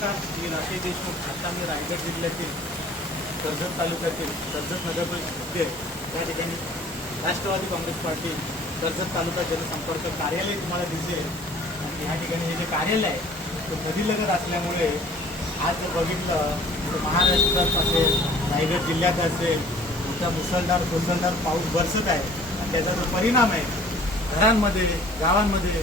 नमस्कार, मी राकेश देशमुख. आता मी रायगड जिल्ह्यातील कर्जत तालुक्यातील कर्जत नगर परिषद त्या ठिकाणी राष्ट्रवादी काँग्रेस पार्टी कर्जत तालुका जनसंपर्क कार्यालय तुम्हाला दिसेल. आणि या ठिकाणी हे जे कार्यालय आहे तो नदीलगत असल्यामुळे आज जर बघितलं तर महाराष्ट्रात असेल, रायगड जिल्ह्यात असेल, मोठा मुसळधार पाऊस बरसत आहे. आणि त्याचा जो परिणाम आहे, घरांमध्ये गावांमध्ये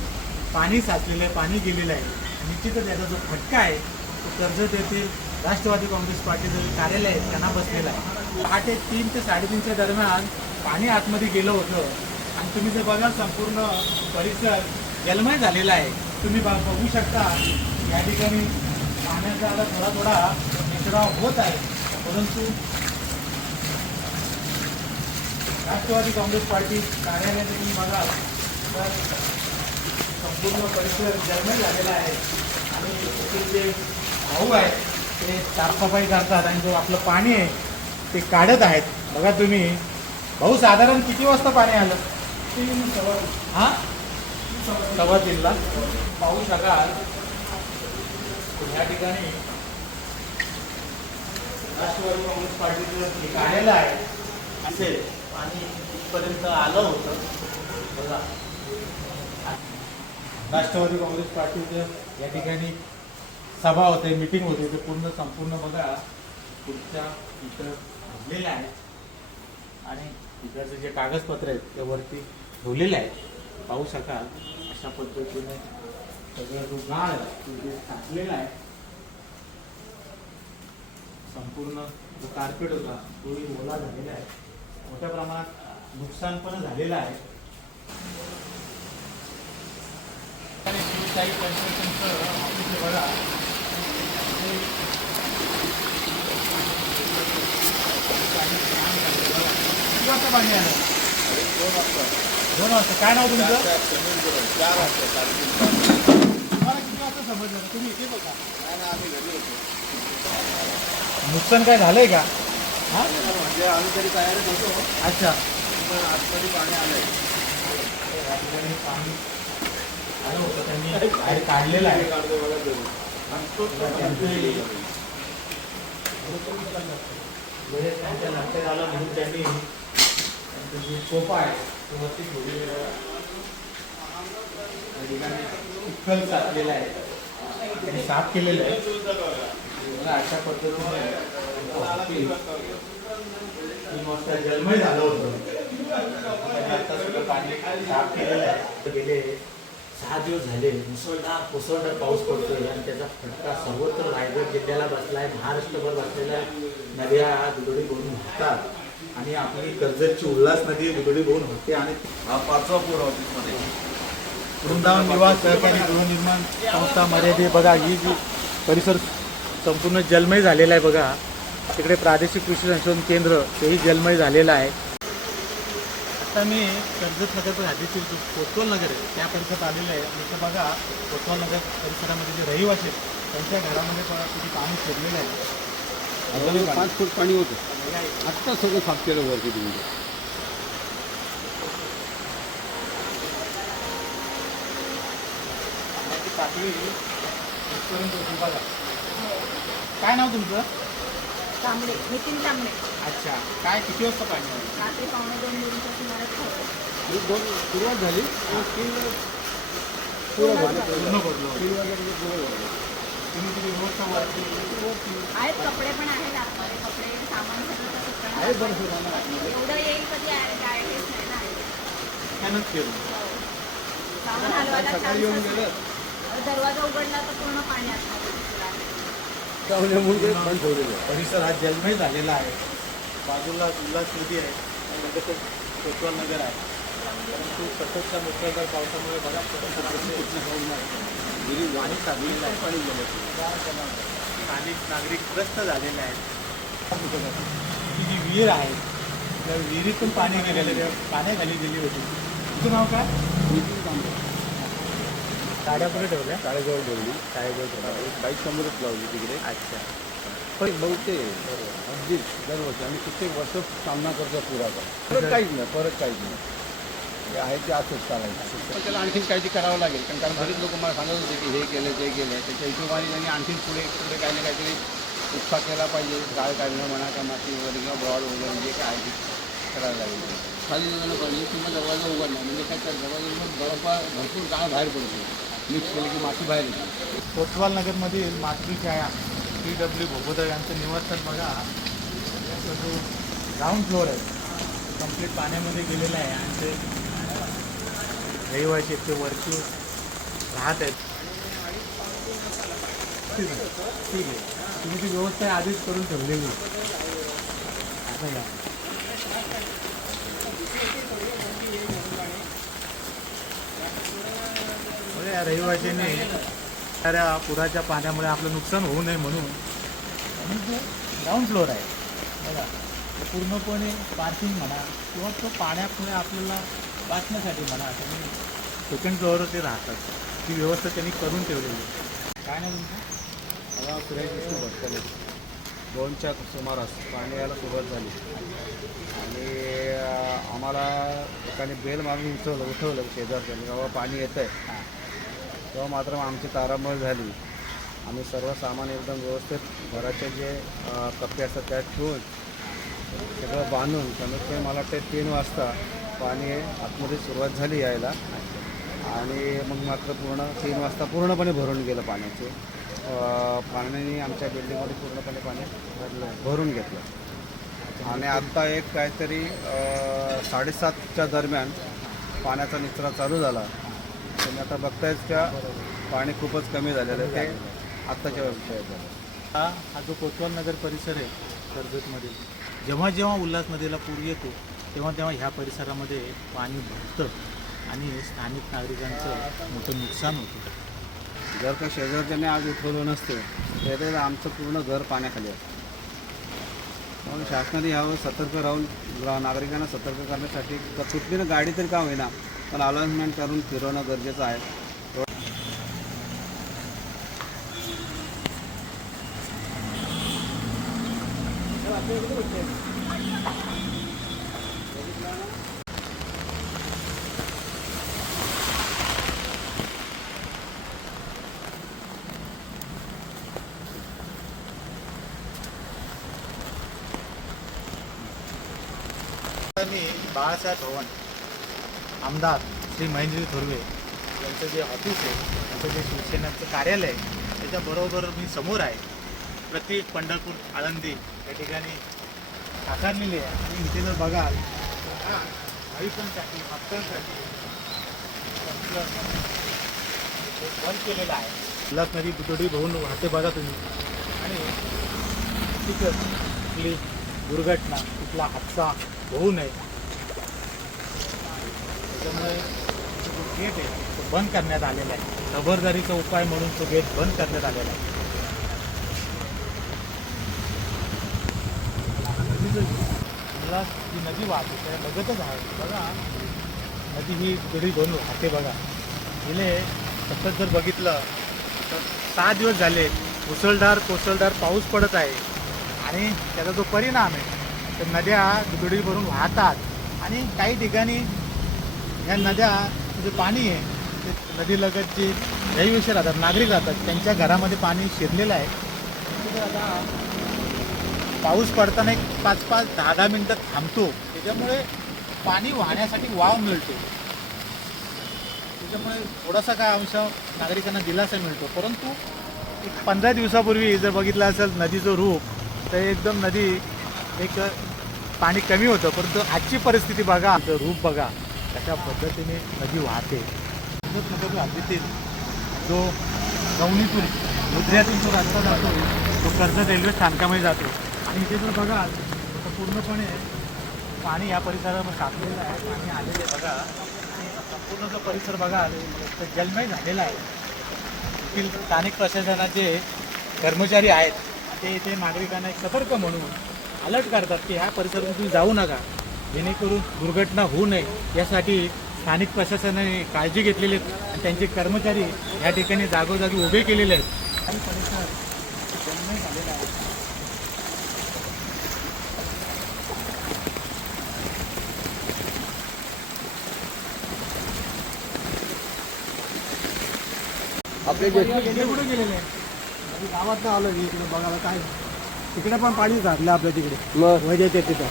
पाणी साचलेलं आहे, पाणी गेलेलं आहे. निश्चितच याचा जो फटका आहे तो कर्जत येथील राष्ट्रवादी काँग्रेस पार्टीचं जे कार्यालय आहे त्यांना बसलेला आहे. पहाटे 3 ते 3:30च्या दरम्यान पाणी आतमध्ये गेलं होतं. आणि तुम्ही जर बघाल संपूर्ण परिसर जलमय झालेला आहे. तुम्ही बघू शकता या ठिकाणी पाण्याचा आता थोडा निचराव होत आहे. परंतु राष्ट्रवादी काँग्रेस पार्टी कार्यालयात तुम्ही बघाल तर संपूर्ण परिसर जलमय झालेला आहे. आणि येथील जे भाऊ आहेत ते साफसफाई करतात आणि जो आपलं पाणी आहे ते काढत आहेत. बघा तुम्ही भाऊ, साधारण किती वाजता पाणी आलं? 3:15ला पाहू शकाल. या ठिकाणी राष्ट्रवादी काँग्रेस पार्टीचं जे कार्यालय आहे असेल पाणी इथपर्यंत आलं होतं. बघा, राष्ट्रवादी काँग्रेस पार्टीचं या ठिकाणी सभा होते, मीटिंग होते, ते संपूर्ण बघा पुढच्या इथं भरलेलं आहे. आणि इकडचे जे कागदपत्र आहेत ते वरती ठेवलेले आहेत. पाहू शकाल अशा पद्धतीने सगळं जो गाळ आहे तो टाकलेला आहे. संपूर्ण जो कार्पेट होता तोही ओला झालेला आहे. मोठ्या प्रमाणात नुकसान पण झालेलं आहे. आणि शिवशाही कन्स्ट्रक्शनचं ऑफिस बघा, किती वाजता पाणी आलं? 2 वाजता. काय नाव तुमचं? तुम्हाला किती वाजता समजलं? तुम्ही इथेच होता? आम्ही घरी होतो. नुकसान काय झालंय का? हां, म्हणजे आम्ही तरी तयारीच होतो. अच्छा. पण आतमध्ये पाणी आलंय. या ठिकाणी पाणी आलं होतं, त्यांनी बाहेर काढलेलं आहे. त्यांच्या लक्षात आलं म्हणून त्यांनी त्यांचं जे सोफा आहे तो वरती ठेवलेला आहे. या ठिकाणी चिखल साचलेला आहे आणि साफ केलेलं आहे. अशा पद्धतीने 3 वाजता जलमय झालं होतं. आता सुद्धा पाणी साफ केलेलं आहे. गेले 6 दिवस झाले मुसळधार पाऊस पडतोय आणि त्याचा फटका सर्वत्र रायगड जिल्ह्याला बसला आहे. महाराष्ट्रभर बसलेल्या नद्या दुधडी भरून वाहतात आणि आपली कर्जतची उल्हास नदी दुधडी भरून होते. आणि हा 5वा पूर ऑफिसमध्ये वृंदावन निवास सहकारी गृहनिर्माण संस्था मर्यादित बघा, ही जी परिसर संपूर्ण जलमय झालेला आहे. बघा तिकडे प्रादेशिक कृषी संशोधन केंद्र तेही जलमय झालेलं आहे. आता मी कर्जत नगर हद्दीतील जो कोतवाल नगर आहे त्या परिसरात आलेलं आहे. इथं बघा कोतवाल नगर परिसरामध्ये जे रहिवासी आहेत त्यांच्या घरामध्ये किती पाणी शिरलेलं आहे. 5 फूट पाणी होतं. आत्ता सगळं साफ केलं वरती तुम्ही. पाण्याची पातळी इथपर्यंत होती. बघा, काय नाव तुमचं? तांबडे, नितीन तांबडे. अच्छा. काय किती वाजता पाणी आलं? रात्री 2:45 सुमारास होतं. सुरुवात झाली. पूर्ण भरलं. 3 वाजता तुम्ही किती रोजचा वरती? आहेत कपडे पण आहेत आतमध्ये. कपडे सामान सगळं तसं आहे पण बरं सुद्धा. एवढं येईल कधी गायडेच नाही ना. त्यानंच केलं. सामान हलवायला सकाळी येऊन चान्सच गेलं. नाही. दरवाजा उघडला तर पूर्ण पाणी आतमध्ये घुसलं. त्यामुळे बंद ठेवलेलं आहे. परिसर हा जलमय झालेला आहे. बाजूला उल्हास नदी आहे आणि लगेचच कोतवाल नगर आहे. परंतु सततच्या मुसळधार पावसामुळे बघा पाणी साचलेलं आहे. पाणी गेलं. स्थानिक नागरिक त्रस्त झालेले आहेत. ही जी विहीर आहे त्या विहिरीतून पाणी गेलेलं आहे, पाण्याखाली गेली होती. तुझं नाव काय? नितीन तांबडे. गाड्या कुठे ठेवल्या? शाळेजवळ ठेवली. शाळेजवळ ठेवल्या. एक बाईक समोरच लावली तिकडे. अच्छा. पण बहुते अगदी दरवर्षी आम्ही कित्येक वर्ष सामना करतो पुराचा. परत काहीच नाही. जे आहे ते असंच चालायचं. पण त्याला आणखीन काहीतरी करावं लागेल, कारण बरेच लोक मला सांगत होते की हे केलं ते केलं. त्याच्या हिशोबाने त्यांनी आणखीन पुढे पुढे काही ना काहीतरी उपसा केला पाहिजे. गाळ काढणं म्हणा का माती वगैरे किंवा ब्रॉड वगैरे जे काय आहे ते करायला लागेल. खाली जाणं पाहिजे किंवा दरवाजा उघडणं, म्हणजे काय तर दरवाजा बरोबर भरपूर गाळ बाहेर पडतो. मिक्स केलं की माती बाहेर येते. कोतवाल नगरमधील मातृ छाया PW भोगोदर यांचं निवासस्थान बघा. याचा जो ग्राउंड फ्लोअर आहे कंप्लीट पाण्यामध्ये गेलेला आहे आणि ते रहिवासी ते वरती राहत आहेत. ठीक आहे, तुम्ही ती व्यवस्था आधीच करून ठेवलेली असं का? या रहिवाशांनी त्या पुराच्या पाण्यामुळे आपलं नुकसान होऊ नये म्हणून ग्राउंड फ्लोअर आहे बघा, पूर्णपणे पार्किंग म्हणा किंवा तो पाण्यामुळे आपल्याला वाचण्यासाठी म्हणा त्यांनी सेकंड फ्लोअरवर ते राहतात. ती व्यवस्था त्यांनी करून ठेवलेली. काय नाही तुमचं? मला सुरेश विष्णू भटकले 2च्या सुमारास पाणी यायला सुरुवात झाली आणि आम्हाला एकाने बेल मारून उठवलं शेजारच्याने, बाबा पाणी येतं आहे. तेव्हा मात्र आमची तारांबळ झाली. आम्ही सर्व सामान एकदम व्यवस्थित घराचे जे कप्पे असतात त्यात ठेवून सगळं बांधून कमीत कमी मला वाटते 3 वाजता पाणी आतमध्ये सुरुवात झाली यायला आणि मग मात्र 3 वाजता पूर्णपणे भरून गेलं पाण्याचे. पाण्याने आमच्या बिल्डिंगमध्ये पूर्णपणे पाणी भरून घेतलं आणि आत्ता एक काहीतरी 7:30च्या दरम्यान पाण्याचा निचरा चालू झाला. तुम्ही आता बघतायच का पाणी खूपच कमी झालेलं आहे. ते आत्ताच्या विषयात झालं. हा जो कोतवाल नगर परिसर आहे कर्जतमध्ये, जेव्हा जेव्हा उल्हास नदीला पूर येतो तेव्हा तेव्हा ह्या परिसरामध्ये पाणी भरतं आणि स्थानिक नागरिकांचं मोठं नुकसान होतं. जर का शेजारच्याने आज उठवलं नसतं तर आमचं पूर्ण घर पाण्याखाली असतं. म्हणून शासनाने यावर सतर्क राहून नागरिकांना सतर्क करण्यासाठी कुठली गाडी तरी का होईना पण अनाउन्समेंट करून फिरवणं गरजेचं आहे. मी बाळासाहेब भवन आमदार श्री महेंद्रजी थोरवे यांचं जे ऑफिस आहे, यांचं जे शिवसेनेचं कार्यालय आहे त्याच्याबरोबर मी समोर आहे. प्रति पंढरपूर आळंदी या ठिकाणी साकारलेली आहे आणि इथे जर बघाल भाविकांसाठी भक्तांसाठी बंद केलेलं आहे. उल्हास नदी दुधडी भरून वाहते बघा तुम्ही आणि तिथं कुठली दुर्घटना कुठला हादसा होऊ नये त्याच्यामुळे जो गेट आहे तो बंद करण्यात आलेला आहे. खबरदारीचा उपाय म्हणून तो गेट बंद करण्यात आलेला आहे. उल्हास जी नदी वाहते त्या बघतच आहे बघा, नदी ही दुधडी भरून वाहते बघा. गेले सतत जर बघितलं तर 6 दिवस झाले मुसळधार कोसळधार पाऊस पडत आहे आणि त्याचा जो परिणाम आहे तर नद्या दुधडी भरून वाहतात आणि काही ठिकाणी ह्या नद्या जे पाणी आहे ते नदीलगत जे रहिवासी राहतात नागरिक राहतात त्यांच्या घरामध्ये पाणी शिरलेलं आहे. तिथे आता पाऊस पडताना एक 5-5, 10-10 मिनटं थांबतो त्याच्यामुळे पाणी वाहण्यासाठी वाव मिळतो. त्याच्यामुळे थोडासा काय अंश नागरिकांना दिलासा मिळतो. परंतु एक 15 दिवसापूर्वी जर बघितलं असेल नदीचं रूप तर एकदम नदी एक पाणी कमी होतं, परंतु आजची परिस्थिती बघा, रूप बघा कशा पद्धतीने नदी वाहते. नगर हद्दीतील जो गवणीतून लुधऱ्यातून जो रस्ता जातो तो कर्जत रेल्वे स्थानकामध्ये जातो आणि इथे जर बघाल तर पूर्णपणे पाणी या परिसरामध्ये साचलेलं आहे. पाणी आलेलं आहे बघा आणि संपूर्ण जो परिसर बघाल तर जलमय झालेला आहे. येथील स्थानिक प्रशासनाचे कर्मचारी आहेत ते इथे नागरिकांना एक सतर्क म्हणून अलर्ट करतात की ह्या परिसरातून तुम्ही जाऊ नका, जेणेकरून दुर्घटना होऊ नये यासाठी स्थानिक प्रशासनाने काळजी घेतलेली आहे आणि त्यांचे कर्मचारी या ठिकाणी जागोजागी उभे केलेले आहेत. आणि परिसर जलमय झालेला आहे. आपले कुठे गेलेले गावात ना आलो इकडे बघायला काय तिकडे पण पाणी झालं आपल्या तिकडे मग वैद्य ते तिथं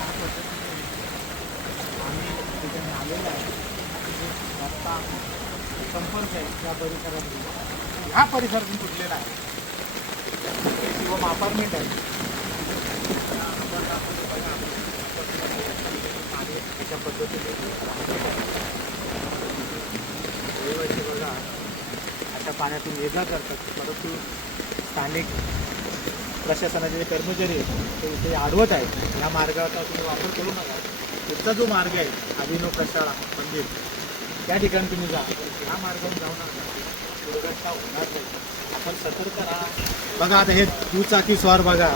ठिकाणी आलेला आहे रस्ता संपर्क आहे या परिसरामध्ये ह्या परिसरातून तुटलेला आहे किंवा अपार्टमेंट आहे अशा पद्धतीने रहिवासी बघा अशा पाण्यातून ये जा करतात परंतु स्थानिक प्रशासनाचे जे कर्मचारी आहेत ते इथे आडवत आहेत या मार्गाचा तुम्ही वापर करू नका पुढचा जो मार्ग आहे अभिनव प्रशाळा मंदिर त्या ठिकाणी तुम्ही जा या मार्गावरून जाऊ नका दुर्घटना होणार नाही आपण सतर्क राहा बघा आता हे दुचाकी स्वार बघा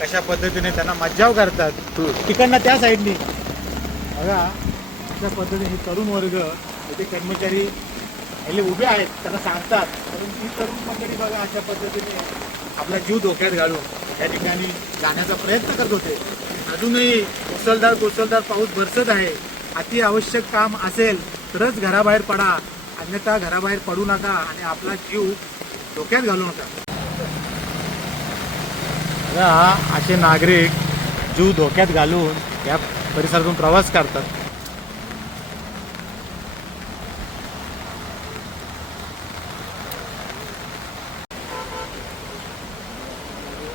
कशा पद्धतीने त्यांना मज्जाव करतात तिकडनं त्या साईडनी बघा अशा पद्धतीने हे तरुण वर्ग इथे कर्मचारी पहिले उभे आहेत त्यांना सांगतात परंतु ही तरुण मंडळी बघा अशा पद्धतीने आपला जीव धोक्यात घालून त्या ठिकाणी जाण्याचा प्रयत्न करत होते अजूनही कोसळदार पाऊस बरसत आहे अति आवश्यक काम असेल तरच घराबाहेर पडा अन्यथा घराबाहेर पडू नका आणि आपला जीव धोक्यात घालू नका असे नागरिक जीव धोक्यात घालून या परिसरातून प्रवास करतात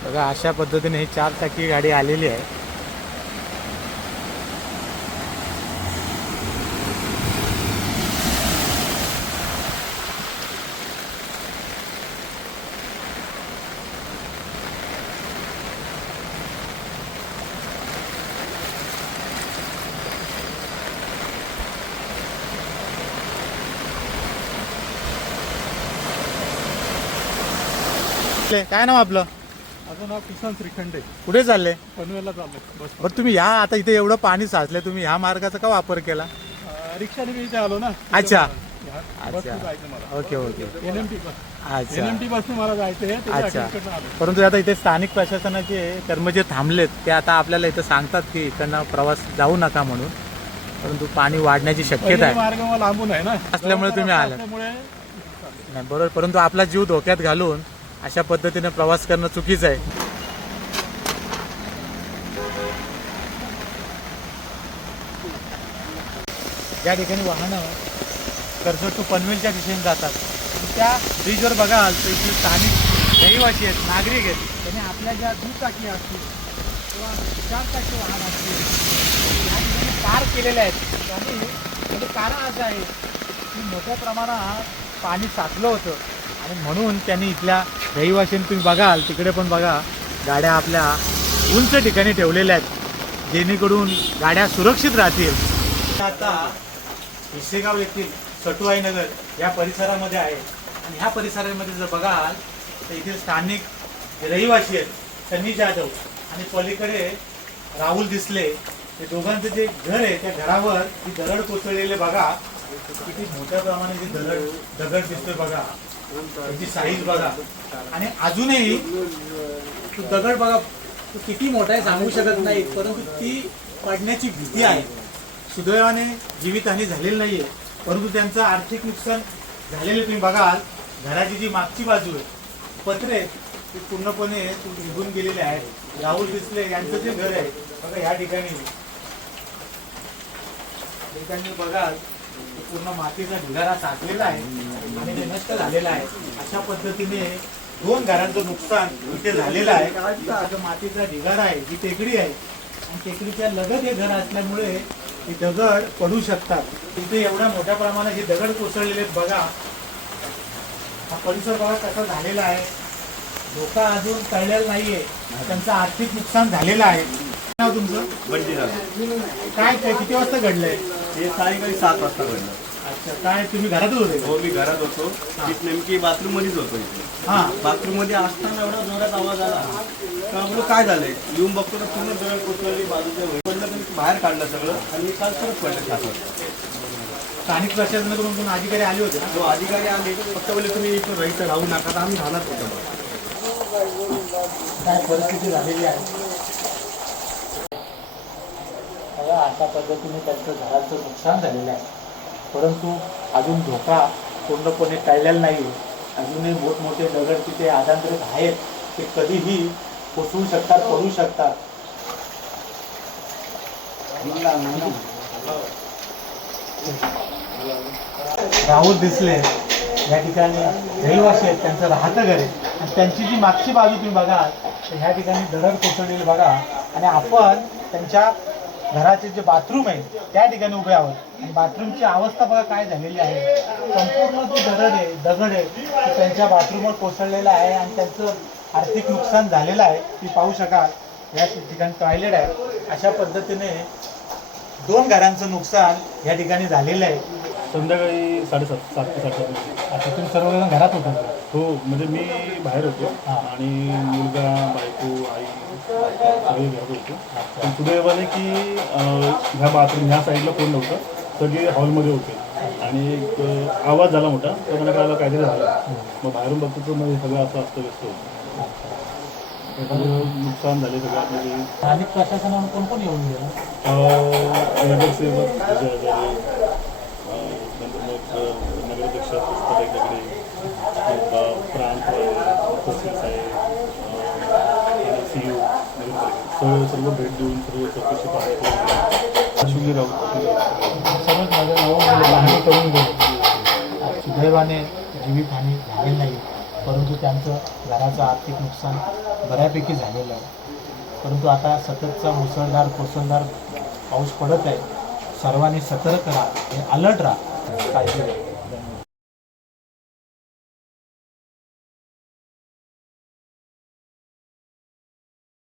बघा अशा पद्धतीने ही 4 चाकी गाडी आलेली आहे काय नाव आपलं माझं नाव किसन श्रीखंडे कुठे चालले पनवेलला चाललो बस बरं तुम्ही ह्या आता इथे एवढं पाणी साचलंय तुम्ही ह्या मार्गाचा का वापर केला रिक्षाने मी इथे आलो ना अच्छा. बस अच्छा. जायचं मला ओके ओके एनएमटी बस अच्छा एनएमटी बसने मला जायचं आहे अच्छा. इकडनं आलो परंतु आता इथे स्थानिक प्रशासनाचे कर्मचारी थांबलेत ते आता आपल्याला इथं सांगतात की इकडनं प्रवास जाऊ नका म्हणून परंतु पाणी वाढण्याची शक्यता पहिले आहे मार्ग मला लांबून आहे ना असल्यामुळे तुम्ही आलात. असल्यामुळे नाही बरोबर परंतु आपला जीव धोक्यात घालून अशा पद्धतीने प्रवास करणं चुकीचं आहे ज्या ठिकाणी वाहनं कर्जत टू पनवेलच्या दिशेने जातात त्या ब्रिजवर बघाल तर इथे स्थानिक रहिवासी आहेत नागरिक आहेत त्यांनी आपल्या ज्या दुचाकी असतील किंवा 4 चाकी वाहन असतील या ठिकाणी कार केलेल्या आहेत त्यांनी म्हणजे कारण असं आहे की मोठ्या प्रमाणात पाणी साचलं होतं आणि म्हणून त्यांनी इथल्या रहिवाशांनी तुम्ही बघाल तिकडे पण बघा गाड्या आपल्या उंच ठिकाणी ठेवलेल्या आहेत जेणेकरून गाड्या सुरक्षित राहतील आता हिसेगाव येथील सटुआई नगर या परिसरामध्ये आहे आणि ह्या परिसरामध्ये जर बघाल तर इथे स्थानिक रहिवासी आहेत सनी जाधव आणि पलीकडे राहुल दिसले हे दोघांचं जे घर आहे त्या घरावर ही दरड कोसळलेले बघा किती मोठ्या प्रमाणात दगड दिसतोय बघा त्याची साईज बघा आणि अजूनही तो दगड बघा तो किती मोठा आहे सांगू शकत नाही परंतु ती पडण्याची भीती आहे सुदैवाने जीवितहानी झालेली नाहीये परंतु त्यांचं आर्थिक नुकसान झालेलं तुम्ही बघाल घराची जी मागची बाजू आहे पत्रे ते पूर्णपणे निघून गेलेले आहेत राहुल दिसले यांचं जे घर आहे बघा या ठिकाणी बघाल पूर्ण मातीचा ढिगारा साचलेला आहे आणि ते नष्ट झालेला आहे अशा पद्धतीने 2 घरांचं नुकसान इथे झालेलं आहे मातीचा ढिगारा आहे जी टेकडी आहे आणि टेकडीच्या लगत हे घर असल्यामुळे हे दगड पडू शकतात इथे एवढ्या मोठ्या प्रमाणात हे दगड कोसळलेले आहेत बघा हा परिसर बघा कसा झालेला आहे धोका अजून टळलेला नाहीये त्यांचं आर्थिक नुकसान झालेलं आहे नाव तुमचं काय किती वाजता घडलंय हे सायंकाळी 7 वाजता घडलं. अच्छा काय तुम्ही घरातच होते हो मी घरात होतो तिथे नेमकी बाथरूम मध्येच होतो इथे हा बाथरूम मध्ये असताना एवढा जोरात आवाज आला का म्हणलं काय झालंय येऊन बघतो तर पूर्ण दरड कोसळली बाजूच्या पडलं तर बाहेर काढलं सगळं आणि काल परत पडलं छातात स्थानिक प्रशासनाकडून कोण अधिकारी आले होते ना जो अधिकारी आले फक्त बोलले तुम्ही इथं राहायचं राहू नका तर आम्ही राहणार होतो काय परिस्थिती झालेली आहे बघा अशा पद्धतीने त्यांचं घराचं नुकसान झालेलं आहे परंतु अजून धोका पूर्णपणे टळलेला नाही अजूनही मोठमोठे दगड तिथे आदांतरित आहेत, ते कधीही कोसळू शकतात, पडू शकतात. राहुल दिसले या ठिकाणी रहिवासी आहेत, त्यांचं राहतं घर आहे आणि त्यांची जी मागची बाजू तुम्ही बघा तर ह्या ठिकाणी दरड कोसळलेली बघा आणि आपण त्यांच्या घराचे जे बाथरूम आहे त्या ठिकाणी उभे आहोत आणि बाथरूमची अवस्था बघा काय झालेली आहे. संपूर्ण जो दगड आहे तो त्यांच्या बाथरूमवर कोसळलेला आहे आणि त्यांचं आर्थिक नुकसान झालेलं आहे. ती पाहू शकाल या ठिकाणी टॉयलेट आहे. अशा पद्धतीने 2 घरांचं नुकसान या ठिकाणी झालेलं आहे. संध्याकाळी 7:30 ते 7:30. आता तुम्ही सर्वजण घरात होता हो, म्हणजे मी बाहेर होतो आणि मुलगा, बायको, आई सगळे घरात होतो. पण सुदैवाने की ह्या बाथरूम ह्या साईडला कोण नव्हतं, सगळे हॉलमध्ये होते आणि एक आवाज झाला मोठा, तर मला कळालं काहीतरी झालं. मग बाहेरून बघतो तर मग हे सगळं असं अस्तव्यस्त होतं. सगळं नुकसान झाले सगळं आपल्याकडे. स्थानिक प्रशासनानं कोण कोण येऊन गेलं? नगरसेवक विजय हजारे, नंतर मग नगराध्यक्ष पुष्पाताई दगडे, प्रांतवाले, तहसील साहेब, CEO नगरपालिका सर्व भेट देऊन सर्व चौकशी पाहतो. अश्विनी राऊत सर्वच माझं लहान करून गेले. सुदैवाने जीवितहानी झालेली नाही, परंतु त्यांचं घराचं आर्थिक नुकसान बऱ्यापैकी झालेलं आहे. परंतु आता सततचा मुसळधार कोसळधार पाऊस पडत आहे. सर्वांनी सतर्क राहा, अलर्ट राहा, काळजी घ्या.